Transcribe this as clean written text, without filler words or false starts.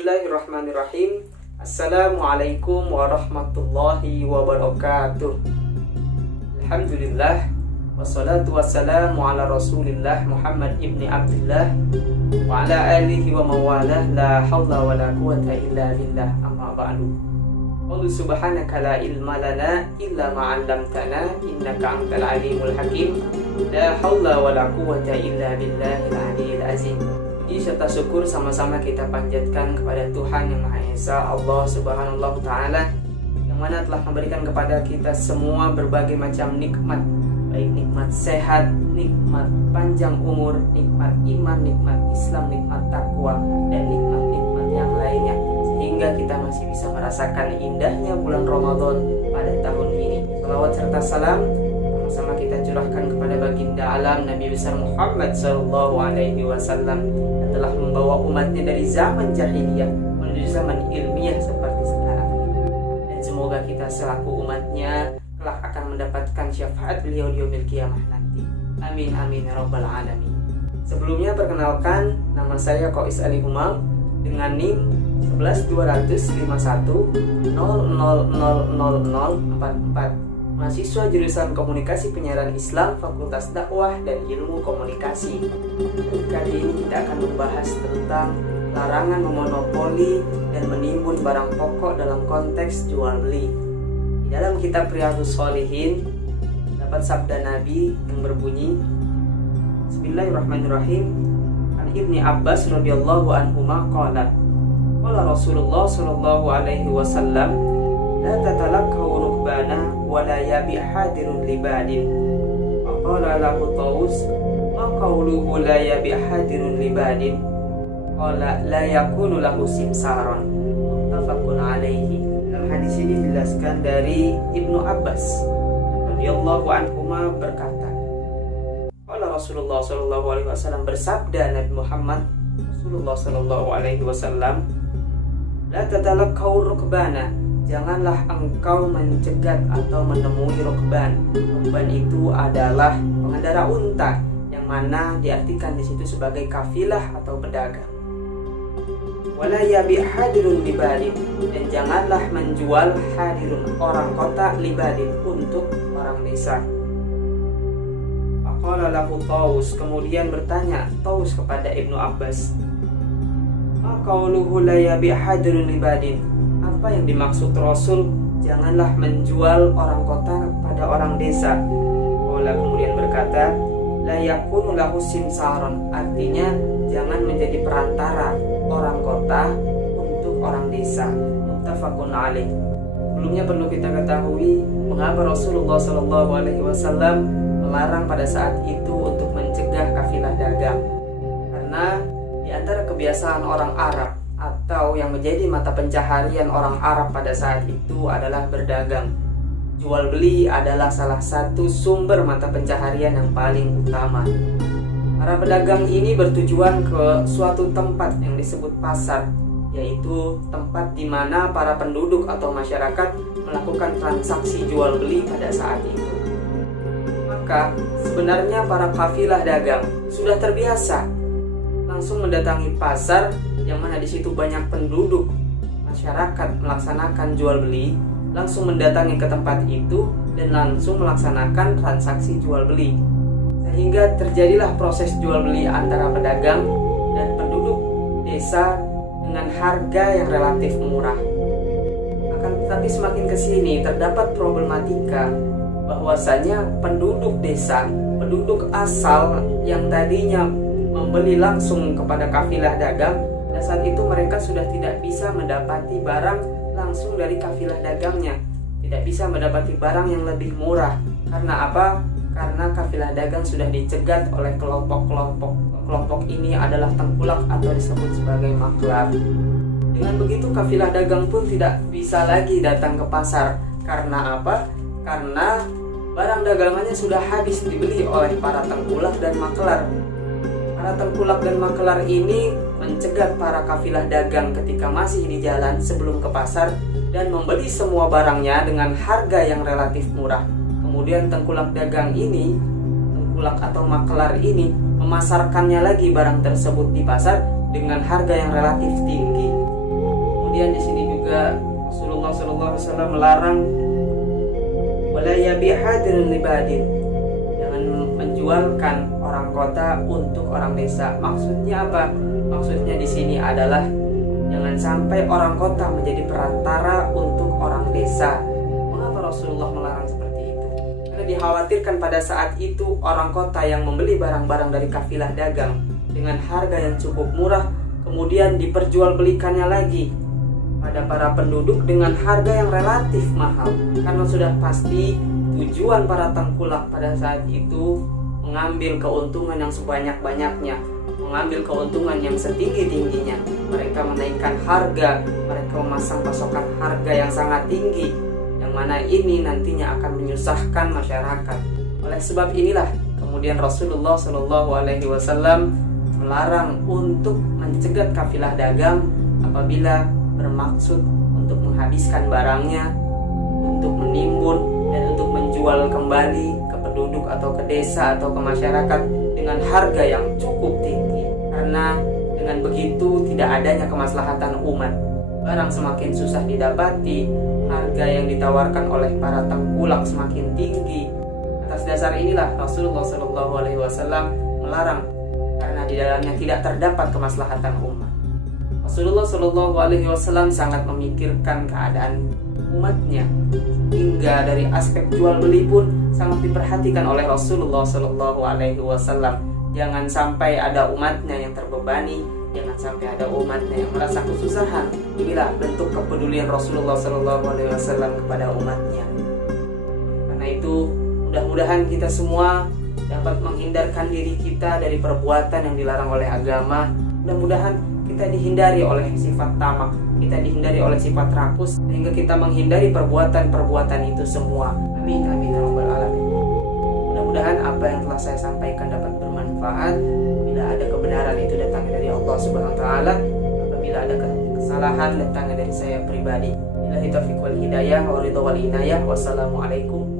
Bismillahirrahmanirrahim. Assalamualaikum warahmatullahi wabarakatuh. Alhamdulillah, wassalatu wassalamu ala rasulillah Muhammad ibni Abdullah wa ala alihi wa mawalah, la hawla wa la quwata illa billah, amma ba'du. Qul subhanaka la ilma lana illa ma'allamtana innaka antal alimul hakim, la hawla wa la quwata illa billahil aliyyil azim. Puji serta syukur sama-sama kita panjatkan kepada Tuhan Yang Maha Esa, Allah Subhanahu wa Ta'ala, yang mana telah memberikan kepada kita semua berbagai macam nikmat, baik nikmat sehat, nikmat panjang umur, nikmat iman, nikmat Islam, nikmat takwa, dan nikmat-nikmat yang lainnya, sehingga kita masih bisa merasakan indahnya bulan Ramadan pada tahun ini. Salawat serta salam sama kita curahkan kepada baginda alam Nabi besar Muhammad sallallahu alaihi wasallam, yang telah membawa umatnya dari zaman jahiliyah menuju zaman ilmiah seperti sekarang ini. Dan semoga kita selaku umatnya kelak akan mendapatkan syafaat beliau di yaumil qiyamah nanti. Amin amin ya rabbal alamin. Sebelumnya perkenalkan, nama saya Qais Ali Umam dengan NIM 112151000044, mahasiswa jurusan Komunikasi Penyiaran Islam Fakultas Dakwah dan Ilmu Komunikasi. Kali ini kita akan membahas tentang larangan memonopoli dan menimbun barang pokok dalam konteks jual beli. Di dalam kitab Riyadhus Shalihin dapat sabda Nabi yang berbunyi, Bismillahirrahmanirrahim. An Ibni Abbas radhiyallahu anhuma qala Rasulullah sallallahu alaihi wasallam, la tatalakau rukbana wa la yabi hadirun libadin. Faqala lahu Tawus, ma qawluhu la yabi hadirun libadin? Qala la yakunu lahu simsaron. Muttafaqun alaihi. Dalam hadis ini dijelaskan dari Ibnu Abbas radhiyallahu anhuma berkata, qala Rasulullah sallallahu alaihi wasallam, bersabda Nabi Muhammad Rasulullah sallallahu alaihi wasallam, la tatalakau rukbana, janganlah engkau mencegat atau menemui rukban. Rukban itu adalah pengendara unta, yang mana diartikan di situ sebagai kafilah atau pedagang. Wala yabi hadirun libadin, dan janganlah menjual hadirun orang kota, libadin untuk orang desa. Faqala lahu Tawus, kemudian bertanya Tawus kepada Ibnu Abbas, ma qauluhu la yabi hadirun libadin? Apa yang dimaksud Rasul janganlah menjual orang kota pada orang desa? Qala kemudian berkata, la yakunu lahu simsaron, artinya jangan menjadi perantara orang kota untuk orang desa. Muttafaqun alaih. Sebelumnya perlu kita ketahui mengapa Rasulullah sallallahu alaihi wasallam melarang pada saat itu untuk mencegah kafilah dagang. Karena di antara kebiasaan orang Arab atau yang menjadi mata pencaharian orang Arab pada saat itu adalah berdagang. Jual beli adalah salah satu sumber mata pencaharian yang paling utama. Para pedagang ini bertujuan ke suatu tempat yang disebut pasar, yaitu tempat di mana para penduduk atau masyarakat melakukan transaksi jual beli pada saat itu. Maka sebenarnya para kafilah dagang sudah terbiasa langsung mendatangi pasar, yang mana di situ banyak penduduk masyarakat melaksanakan jual beli, langsung mendatangi ke tempat itu dan langsung melaksanakan transaksi jual beli, sehingga terjadilah proses jual beli antara pedagang dan penduduk desa dengan harga yang relatif murah. Akan tetapi semakin kesini terdapat problematika bahwasanya penduduk desa, penduduk asal yang tadinya membeli langsung kepada kafilah dagang, pada saat itu mereka sudah tidak bisa mendapati barang langsung dari kafilah dagangnya, tidak bisa mendapati barang yang lebih murah. Karena apa? Karena kafilah dagang sudah dicegat oleh kelompok-kelompok. Kelompok ini adalah tengkulak atau disebut sebagai maklar. Dengan begitu kafilah dagang pun tidak bisa lagi datang ke pasar. Karena apa? Karena barang dagangannya sudah habis dibeli oleh para tengkulak dan maklar. Para tengkulak dan makelar ini mencegat para kafilah dagang ketika masih di jalan sebelum ke pasar dan membeli semua barangnya dengan harga yang relatif murah. Kemudian tengkulak dagang ini, tengkulak atau makelar ini memasarkannya lagi barang tersebut di pasar dengan harga yang relatif tinggi. Kemudian di sini juga Rasulullah SAW melarang wala yabi' hadirun libadin, jangan menjualkan orang kota untuk orang desa. Maksudnya apa? Maksudnya di sini adalah jangan sampai orang kota menjadi perantara untuk orang desa. Mengapa Rasulullah melarang seperti itu? Karena dikhawatirkan pada saat itu orang kota yang membeli barang-barang dari kafilah dagang dengan harga yang cukup murah, kemudian diperjualbelikannya lagi pada para penduduk dengan harga yang relatif mahal, karena sudah pasti tujuan para tengkulak pada saat itu mengambil keuntungan yang sebanyak-banyaknya, mengambil keuntungan yang setinggi-tingginya. Mereka menaikkan harga, mereka memasang pasokan harga yang sangat tinggi, yang mana ini nantinya akan menyusahkan masyarakat. Oleh sebab inilah kemudian Rasulullah SAW melarang untuk mencegat kafilah dagang apabila bermaksud untuk menghabiskan barangnya, untuk menimbun dan untuk menjual kembali ke penduduk atau ke desa atau ke masyarakat dengan harga yang cukup tinggi. Karena dengan begitu tidak adanya kemaslahatan umat. Barang semakin susah didapati, harga yang ditawarkan oleh para tengkulak semakin tinggi. Atas dasar inilah Rasulullah SAW melarang, karena di dalamnya tidak terdapat kemaslahatan umat. Rasulullah SAW sangat memikirkan keadaan umatnya, hingga dari aspek jual beli pun sangat diperhatikan oleh Rasulullah SAW. Jangan sampai ada umatnya yang terbebani, jangan sampai ada umatnya yang merasa kesusahan. Inilah bentuk kepedulian Rasulullah SAW kepada umatnya. Karena itu mudah-mudahan kita semua dapat menghindarkan diri kita dari perbuatan yang dilarang oleh agama. Mudah-mudahan kita dihindari oleh sifat tamak, kita dihindari oleh sifat rakus, sehingga kita menghindari perbuatan-perbuatan itu semua. Amin amin ya rabbal alamin. Mudah-mudahan apa yang telah saya sampaikan dapat bermanfaat. Bila ada kebenaran itu datangnya dari Allah Subhanahu wa taala, apabila ada kesalahan datangnya dari saya pribadi. Billahi taufiq wal hidayah wa ridha wal inayah. Wassalamualaikum